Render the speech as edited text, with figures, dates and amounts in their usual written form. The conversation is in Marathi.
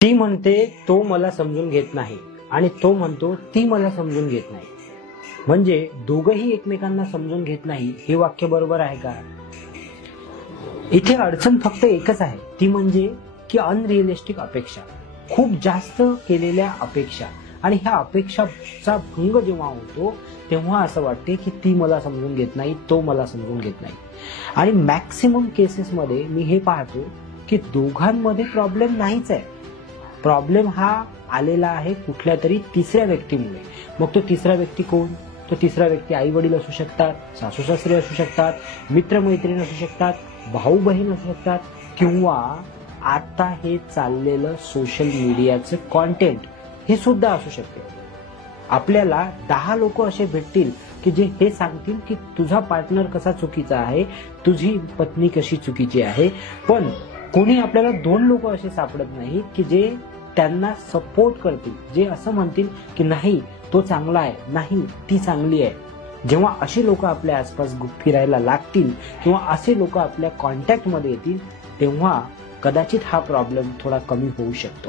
ती म्हणते तो मला समजून घेत नाही आणि तो म्हणतो ती मला समजून घेत नाही. म्हणजे दोघंही एकमेकांना समजून घेत नाही. हे वाक्य बरोबर आहे का? इथे अडचण फक्त एकच आहे, ती म्हणजे की अनरिअलिस्टिक अपेक्षा, खूप जास्त केलेल्या अपेक्षा. आणि ह्या अपेक्षाचा भंग जेव्हा होतो तेव्हा असं वाटते की ती मला समजून घेत नाही, तो मला समजून घेत नाही. आणि मॅक्सिमम केसेसमध्ये मी हे पाहतो की दोघांमध्ये प्रॉब्लेम नाहीच आहे. प्रॉब्लेम हा आलेला आहे कुठल्या तरी तिसऱ्या व्यक्तीमुळे. मग तो तिसरा व्यक्ती कोण? तो तिसरा व्यक्ती आई वडील असू शकतात, सासू सासरे असू शकतात, मित्रमैत्रीण असू शकतात, भाऊ बहीण असू शकतात, किंवा आता हे चाललेलं सोशल मीडियाचं कॉन्टेंट हे सुद्धा असू शकते. आपल्याला 10 लोक असे भेटतील की जे हे सांगतील की तुझा पार्टनर कसा चुकीचा आहे, तुझी पत्नी कशी चुकीची आहे. पण कोणी आपल्याला 2 लोक असे सापडत नाही की जे त्यांना सपोर्ट करतील, जे असं म्हणतील की नाही तो चांगला आहे, नाही ती चांगली आहे. जेव्हा असे लोक आपल्या आसपास फिरायला लागतील किंवा असे लोक आपल्या कॉन्टॅक्ट मध्ये येतील तेव्हा कदाचित हा प्रॉब्लेम थोडा कमी होऊ शकतो.